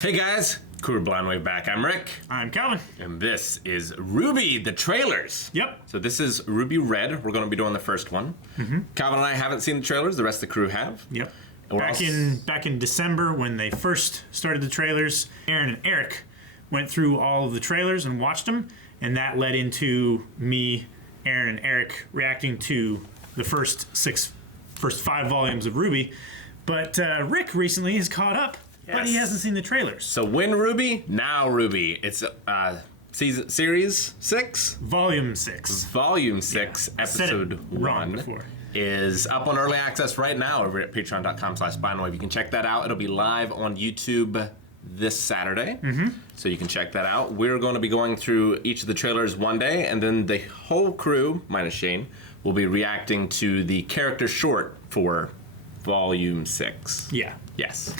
Hey guys, Kuro Blindwave back. I'm Rick. I'm Calvin. And this is RWBY, the trailers. Yep. So this is RWBY Red. We're going to be doing the first one. Calvin and I haven't seen the trailers. The rest of the crew have. Yep. And Back in December when they first started the trailers, Aaron and Eric went through all of the trailers and watched them, and that led into me, Aaron, and Eric reacting to the first five volumes of RWBY. But Rick recently has caught up. Yes. But he hasn't seen the trailers. So when RWBY, now RWBY. It's series 6? Volume 6. Volume 6, I said it episode wrong 1. before. Is up on early access right now over at patreon.com/Blindwave. You can check that out. It'll be live on YouTube this Saturday. So you can check that out. We're going to be going through each of the trailers one day, and then the whole crew, minus Shane, will be reacting to the character short for Volume 6. Yeah. Yes.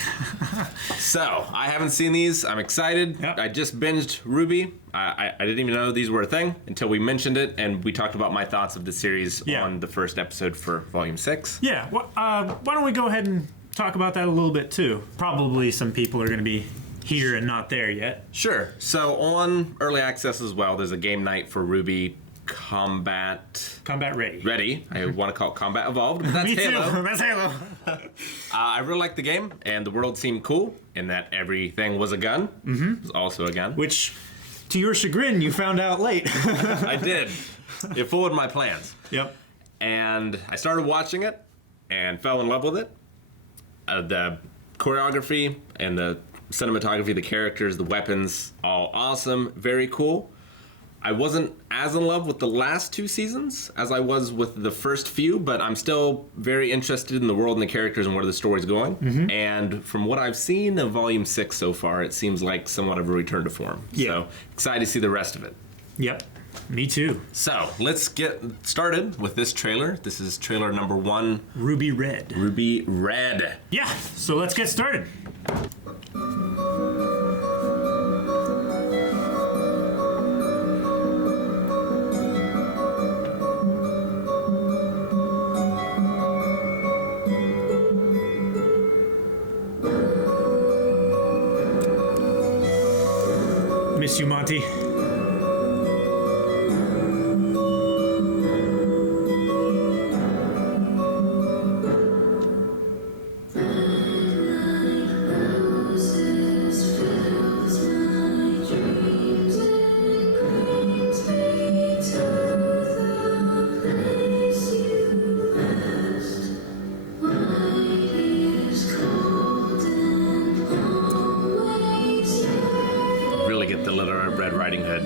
So, I haven't seen these. I'm excited. Yep. I just binged RWBY. I didn't even know these were a thing until we mentioned it, and we talked about my thoughts of the series on the first episode for Volume 6. Yeah. Well, why don't we go ahead and talk about that a little bit, too? Probably some people are going to be here and not there yet. Sure. So, on early access as well, there's a game night for RWBY Combat Ready. I want to call it Combat Evolved, but that's Me Halo. too. That's Halo. I really liked the game, and the world seemed cool in that everything was a gun. It was also a gun. Which, to your chagrin, you found out late. I did. It fooled my plans. Yep. And I started watching it and fell in love with it. The choreography and the cinematography, the characters, the weapons, all awesome, very cool. I wasn't as in love with the last two seasons as I was with the first few, but I'm still very interested in the world and the characters and where the story's going. And from what I've seen of Volume 6 so far, it seems like somewhat of a return to form. Yeah. So excited to see the rest of it. Yep. Me too. So let's get started with this trailer. This is trailer number 1. RWBY Red. RWBY Red. Yeah. So let's get started. Miss you, Monty. Really get the Little Red Riding Hood.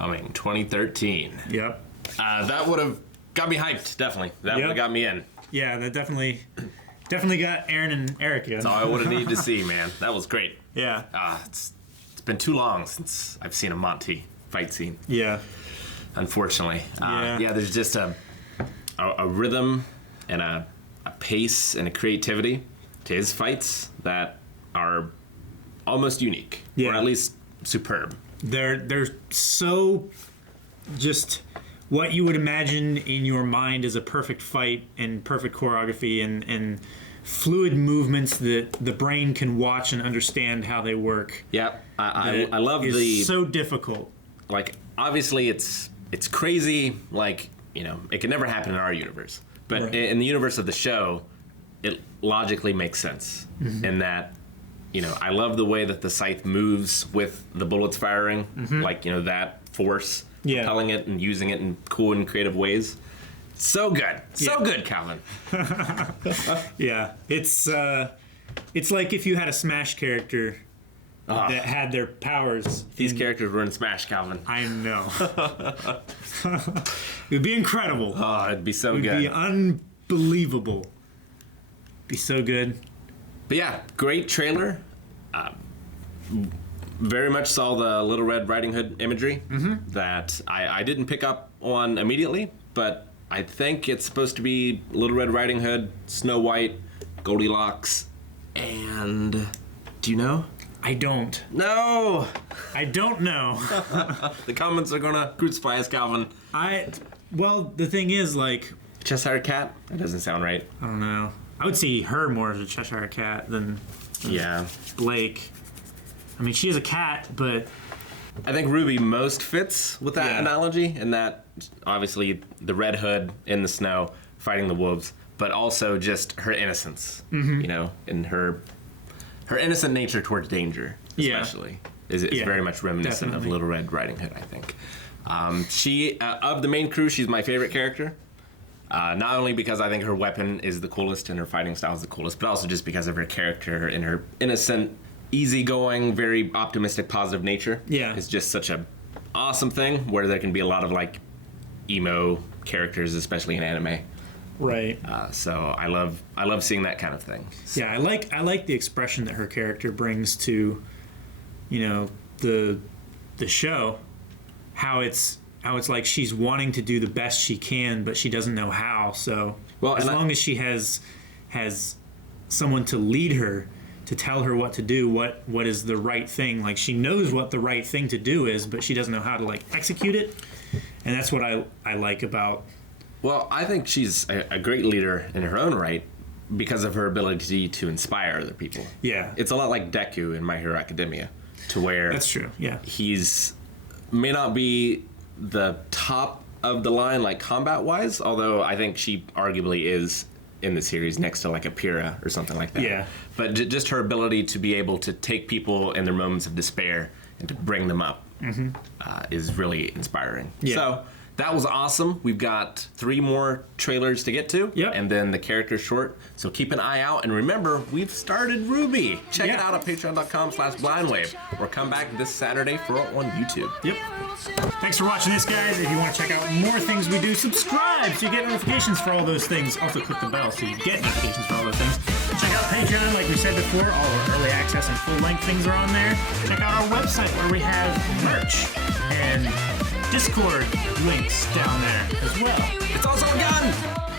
coming 2013. Yep. That would have got me hyped, definitely. That would have got me in. Yeah, that definitely got Aaron and Eric in. That's all I would have needed to see, man. That was great. Yeah. It's been too long since I've seen a Monty fight scene. Yeah. Unfortunately. Yeah. There's just a rhythm and a pace and a creativity to his fights that are almost unique. Yeah. Or at least superb. They're so just what you would imagine in your mind as a perfect fight and perfect choreography and fluid movements that the brain can watch and understand how they work. Yeah, I love the so difficult. Like, obviously it's crazy, like, you know, it could never happen in our universe. But Right. in the universe of the show, it logically makes sense. In that, you know, I love the way that the scythe moves with the bullets firing, like, you know, that force, propelling it and using it in cool and creative ways. So good. So good, Calvin. Yeah. It's like if you had a Smash character that had their powers. These characters were in Smash, Calvin. I know. It would be incredible. Oh, it'd be so It would good. be unbelievable. Be so good. But yeah, great trailer. Very much saw the Little Red Riding Hood imagery that I didn't pick up on immediately, but I think it's supposed to be Little Red Riding Hood, Snow White, Goldilocks, and do you know? I don't. No! I don't know. The comments are gonna crucify us, Calvin. Well, the thing is, like, Cheshire Cat? That doesn't sound right. I don't know. I would see her more as a Cheshire Cat than Blake. I mean, she is a cat, but I think Ruby most fits with that analogy, in that obviously the Red Hood in the snow fighting the wolves, but also just her innocence, you know, and her innocent nature towards danger, especially, is very much reminiscent of Little Red Riding Hood, I think. She, of the main crew, she's my favorite character. Not only because I think her weapon is the coolest and her fighting style is the coolest, but also just because of her character and her innocent, easygoing, very optimistic, positive nature. Yeah. It's just such a awesome thing where there can be a lot of, like, emo characters, especially in anime. right. So I love seeing that kind of thing. So, Yeah, I like the expression that her character brings to, you know, the show. How it's like she's wanting to do the best she can, but she doesn't know how. So as long as she has someone to lead her, to tell her what to do, what is the right thing. Like, she knows what the right thing to do is, but she doesn't know how to, like, execute it. And that's what I like about. Well, I think she's a great leader in her own right because of her ability to inspire other people. Yeah. It's a lot like Deku in My Hero Academia, to where That's true. Yeah. he's may not be the top of the line, like, combat wise, although I think she arguably is in the series next to, like, a Pyrrha or something like that. Yeah. But just her ability to be able to take people in their moments of despair and to bring them up is really inspiring. Yeah. So that was awesome. We've got 3 more trailers to get to, Yep. and then the character short. So keep an eye out, and remember, we've started RWBY. Check it Yeah. out at patreon.com/blindwave, or come back this Saturday for it on YouTube. Yep. Thanks for watching this, guys. If you want to check out more things we do, subscribe so you get notifications for all those things. Also, click the bell so you get notifications for all those things. Check out Patreon, like we said before. All our early access and full-length things are on there. Check out our website where we have merch and Discord links down there as well. It's also a gun!